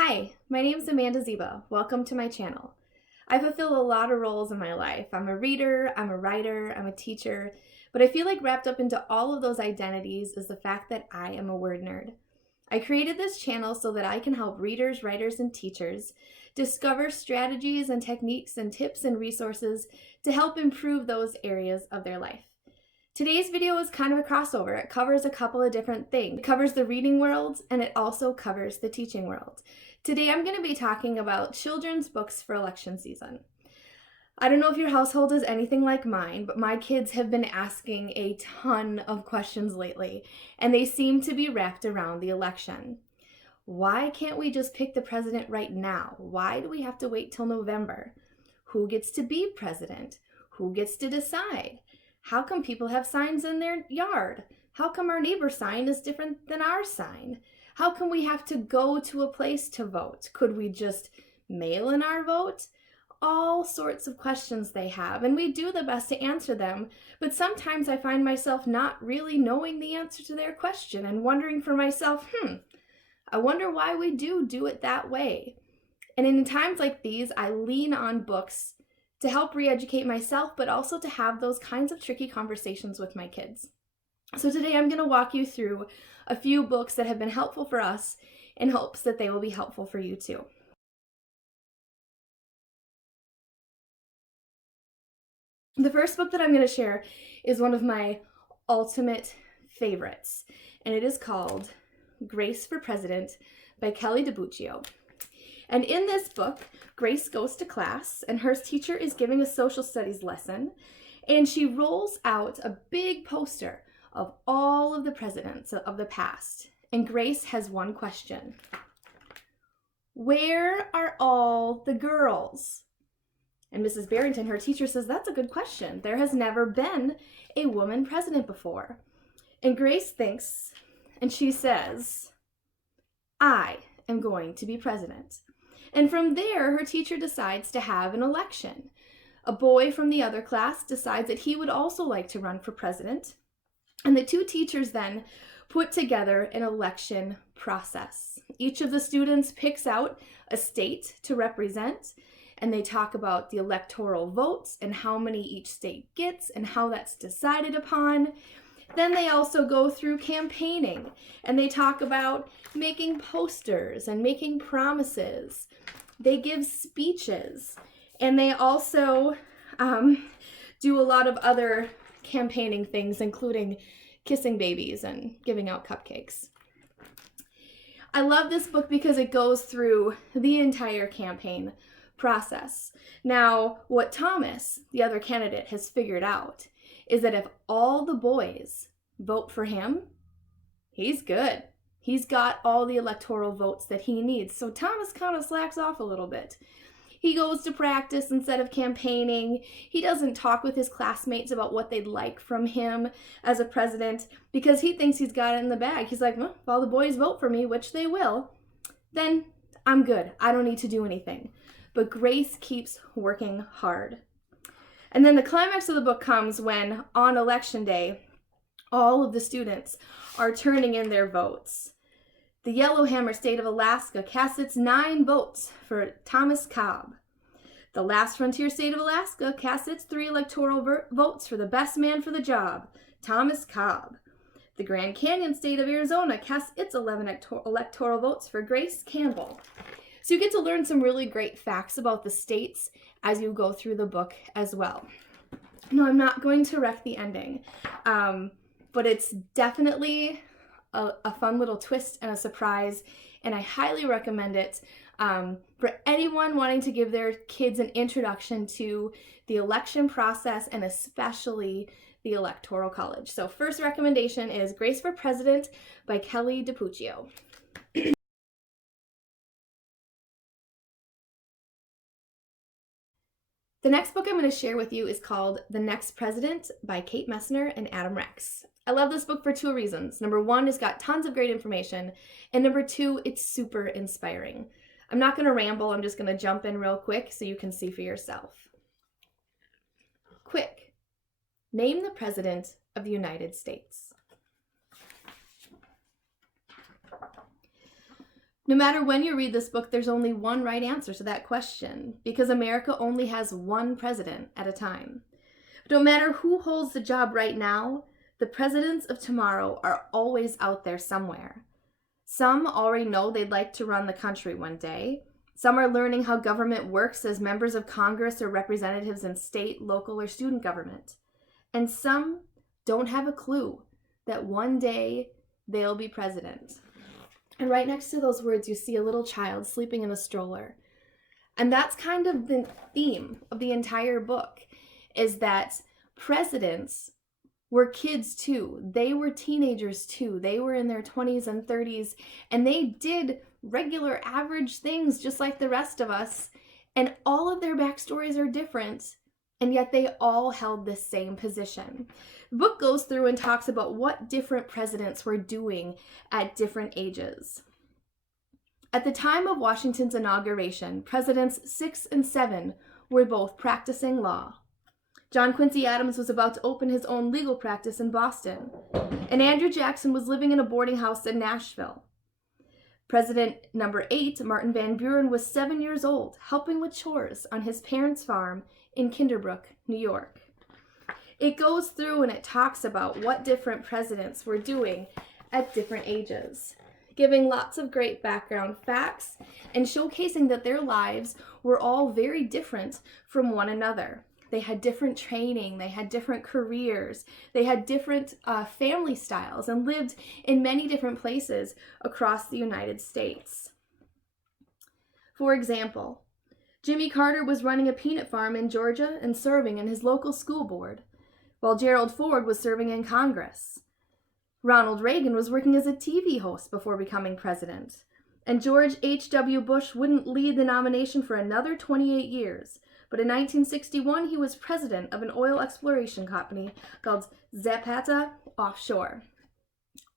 Hi, my name is Amanda Ziba. Welcome to my channel. I fulfill a lot of roles in my life. I'm a reader, I'm a writer, I'm a teacher, but I feel like wrapped up into all of those identities is the fact that I am a word nerd. I created this channel so that I can help readers, writers, and teachers discover strategies and techniques and tips and resources to help improve those areas of their life. Today's video is kind of a crossover. It covers a couple of different things. It covers the reading world and it also covers the teaching world. Today I'm going to be talking about children's books for election season. I don't know if your household is anything like mine, but my kids have been asking a ton of questions lately, and they seem to be wrapped around the election. Why can't we just pick the president right now? Why do we have to wait till November? Who gets to be president? Who gets to decide? How come people have signs in their yard? How come our neighbor's sign is different than our sign? How come we have to go to a place to vote? Could we just mail in our vote? All sorts of questions they have, and we do the best to answer them, but sometimes I find myself not really knowing the answer to their question and wondering for myself, I wonder why we do it that way. And in times like these, I lean on books to help re-educate myself, but also to have those kinds of tricky conversations with my kids. So today I'm going to walk you through a few books that have been helpful for us in hopes that they will be helpful for you too. The first book that I'm going to share is one of my ultimate favorites, and it is called Grace for President by Kelly DiBuccio. And in this book, Grace goes to class, and her teacher is giving a social studies lesson, and she rolls out a big poster of all of the presidents of the past. And Grace has one question. Where are all the girls? And Mrs. Barrington, her teacher, says, that's a good question. There has never been a woman president before. And Grace thinks, and she says, I am going to be president. And from there, her teacher decides to have an election. A boy from the other class decides that he would also like to run for president. And the two teachers then put together an election process. Each of the students picks out a state to represent, and they talk about the electoral votes and how many each state gets and how that's decided upon. Then they also go through campaigning, and they talk about making posters and making promises. They give speeches, and they also do a lot of other campaigning things, including kissing babies and giving out cupcakes. I love this book because it goes through the entire campaign process. Now, what Thomas, the other candidate, has figured out is that if all the boys vote for him, he's good. He's got all the electoral votes that he needs. So Thomas kind of slacks off a little bit. He goes to practice instead of campaigning. He doesn't talk with his classmates about what they'd like from him as a president because he thinks he's got it in the bag. He's like, well, if all the boys vote for me, which they will, then I'm good. I don't need to do anything. But Grace keeps working hard. And then the climax of the book comes when, on election day, all of the students are turning in their votes. The Yellowhammer State of Alaska casts its 9 votes for Thomas Cobb. The Last Frontier State of Alaska casts its 3 electoral votes for the best man for the job, Thomas Cobb. The Grand Canyon State of Arizona casts its 11 electoral votes for Grace Campbell. So you get to learn some really great facts about the states as you go through the book as well. No, I'm not going to wreck the ending, but it's definitely a fun little twist and a surprise, and I highly recommend it for anyone wanting to give their kids an introduction to the election process and especially the Electoral College. So first recommendation is Grace for President by Kelly DiBuccio. The next book I'm going to share with you is called The Next President by Kate Messner and Adam Rex. I love this book for 2 reasons. Number 1, it's got tons of great information, and number 2, it's super inspiring. I'm not going to ramble, I'm just going to jump in real quick so you can see for yourself. Quick, name the President of the United States. No matter when you read this book, there's only one right answer to that question, because America only has one president at a time. No matter who holds the job right now, the presidents of tomorrow are always out there somewhere. Some already know they'd like to run the country one day. Some are learning how government works as members of Congress or representatives in state, local, or student government. And some don't have a clue that one day they'll be president. And right next to those words, you see a little child sleeping in a stroller. And that's kind of the theme of the entire book, is that presidents were kids too. They were teenagers too. They were in their 20s and 30s, and they did regular average things just like the rest of us. And all of their backstories are different, and yet they all held this same position. The book goes through and talks about what different presidents were doing at different ages. At the time of Washington's inauguration, Presidents 6 and 7 were both practicing law. John Quincy Adams was about to open his own legal practice in Boston, and Andrew Jackson was living in a boarding house in Nashville. President number 8, Martin Van Buren, was 7 years old, helping with chores on his parents' farm in Kinderbrook, New York. It goes through and it talks about what different presidents were doing at different ages, giving lots of great background facts and showcasing that their lives were all very different from one another. They had different training, they had different careers, they had different family styles, and lived in many different places across the United States. For example, Jimmy Carter was running a peanut farm in Georgia and serving in his local school board, while Gerald Ford was serving in Congress. Ronald Reagan was working as a TV host before becoming president, and George H.W. Bush wouldn't lead the nomination for another 28 years. But in 1961, he was president of an oil exploration company called Zapata Offshore.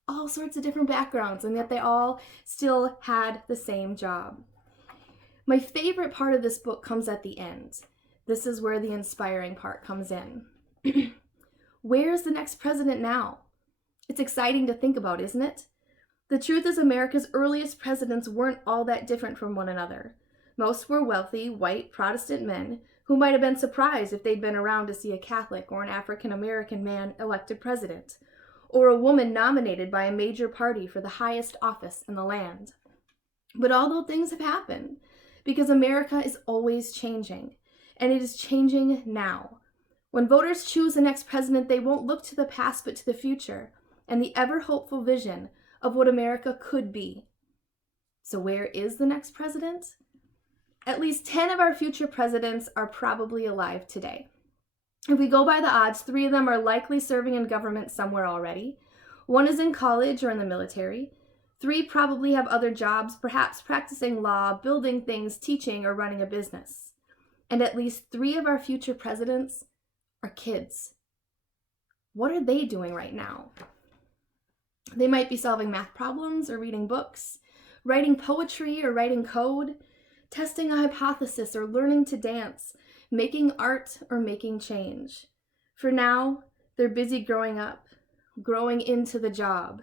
All sorts of different backgrounds, and yet they all still had the same job. My favorite part of this book comes at the end. This is where the inspiring part comes in. Where's the next president now? It's exciting to think about, isn't it? The truth is, America's earliest presidents weren't all that different from one another. Most were wealthy, white, Protestant men who might have been surprised if they'd been around to see a Catholic or an African-American man elected president, or a woman nominated by a major party for the highest office in the land. But although things have happened, because America is always changing, and it is changing now. When voters choose the next president, they won't look to the past but to the future, and the ever-hopeful vision of what America could be. So where is the next president? At least 10 of our future presidents are probably alive today. If we go by the odds, 3 of them are likely serving in government somewhere already. 1 is in college or in the military. 3 probably have other jobs, perhaps practicing law, building things, teaching, or running a business. And at least 3 of our future presidents are kids. What are they doing right now? They might be solving math problems or reading books, writing poetry or writing code, testing a hypothesis or learning to dance, making art or making change. For now, they're busy growing up, growing into the job,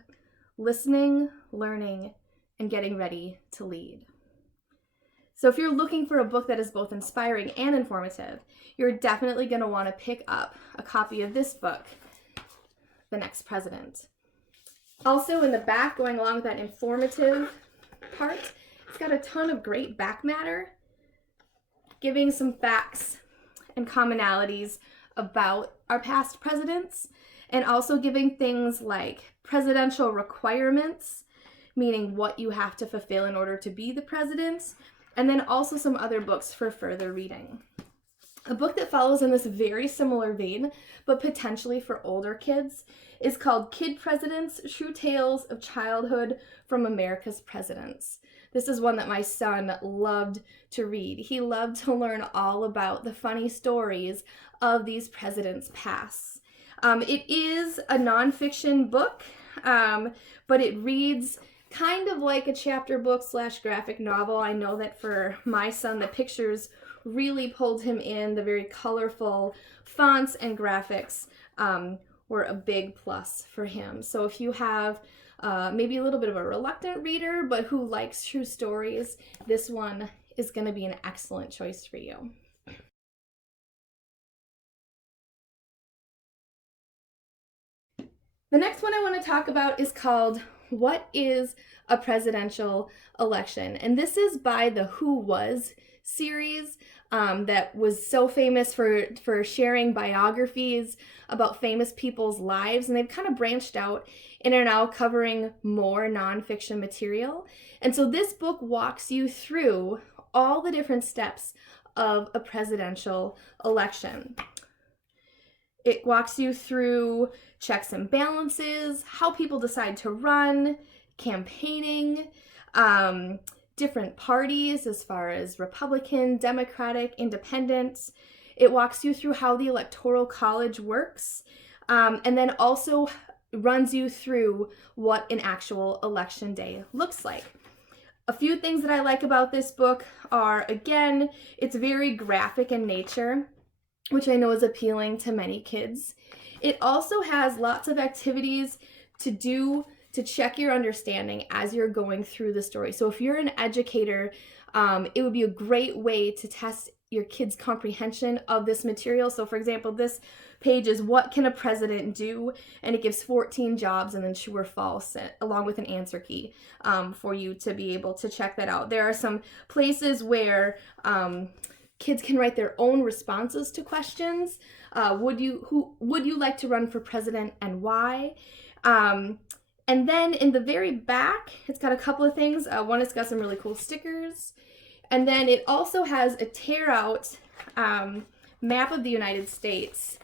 listening, learning, and getting ready to lead. So if you're looking for a book that is both inspiring and informative, you're definitely going to want to pick up a copy of this book, The Next President. Also in the back, going along with that informative part, it's got a ton of great back matter, giving some facts and commonalities about our past presidents, and also giving things like presidential requirements, meaning what you have to fulfill in order to be the president, and then also some other books for further reading. A book that follows in this very similar vein, but potentially for older kids, is called Kid Presidents: True Tales of Childhood from America's Presidents. This is one that my son loved to read. He loved to learn all about the funny stories of these presidents' past. It is a nonfiction book, but it reads kind of like a chapter book / graphic novel. I know that for my son, the pictures really pulled him in. The very colorful fonts and graphics were a big plus for him. So if you have maybe a little bit of a reluctant reader, but who likes true stories, this one is going to be an excellent choice for you. The next one I want to talk about is called What is a Presidential Election? And this is by the Who Was series that was so famous for sharing biographies about famous people's lives. And they've kind of branched out and are now covering more nonfiction material. And so this book walks you through all the different steps of a presidential election. It walks you through checks and balances, how people decide to run, campaigning, different parties as far as Republican, Democratic, Independent. It walks you through how the Electoral College works, and then also runs you through what an actual election day looks like. A few things that I like about this book are, again, it's very graphic in nature, which I know is appealing to many kids. It also has lots of activities to do to check your understanding as you're going through the story. So if you're an educator, it would be a great way to test your kids' comprehension of this material. So for example, this page is What Can a President Do? And it gives 14 jobs and then true or false along with an answer key for you to be able to check that out. There are some places where kids can write their own responses to questions. Would you like to run for president and why? And then in the very back, it's got a couple of things. One, it's got some really cool stickers. And then it also has a tear out map of the United States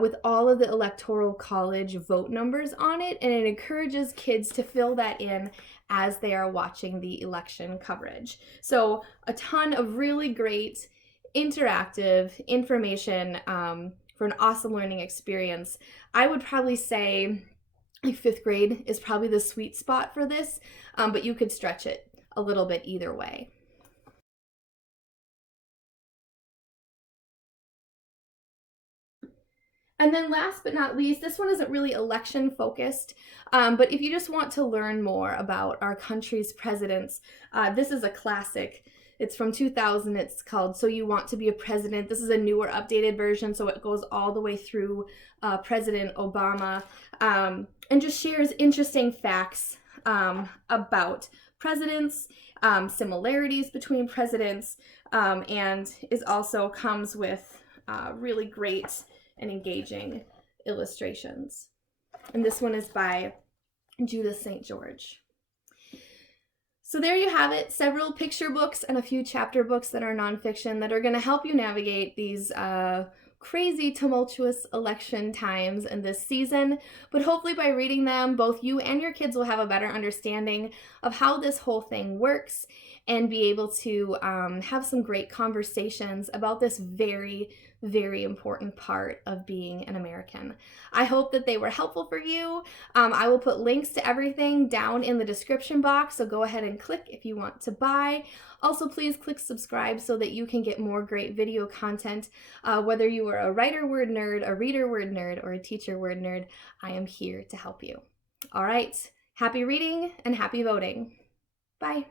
with all of the Electoral College vote numbers on it. And it encourages kids to fill that in as they are watching the election coverage. So a ton of really great interactive information for an awesome learning experience. I would probably say like 5th grade is probably the sweet spot for this, but you could stretch it a little bit either way. And then last but not least, this one isn't really election focused, but if you just want to learn more about our country's presidents, this is a classic. It's from 2000. It's called So You Want to Be a President. This is a newer, updated version, so it goes all the way through President Obama and just shares interesting facts about presidents, similarities between presidents, and is also comes with really great and engaging illustrations. And this one is by Judith St. George. So there you have it, several picture books and a few chapter books that are nonfiction that are going to help you navigate these crazy, tumultuous election times in this season. But hopefully by reading them, both you and your kids will have a better understanding of how this whole thing works and be able to have some great conversations about this very, very important part of being an American. I hope that they were helpful for you. I will put links to everything down in the description box, so go ahead and click if you want to buy. Also, please click subscribe so that you can get more great video content. Whether you are a writer word nerd, a reader word nerd, or a teacher word nerd, I am here to help you. All right, happy reading and happy voting. Bye.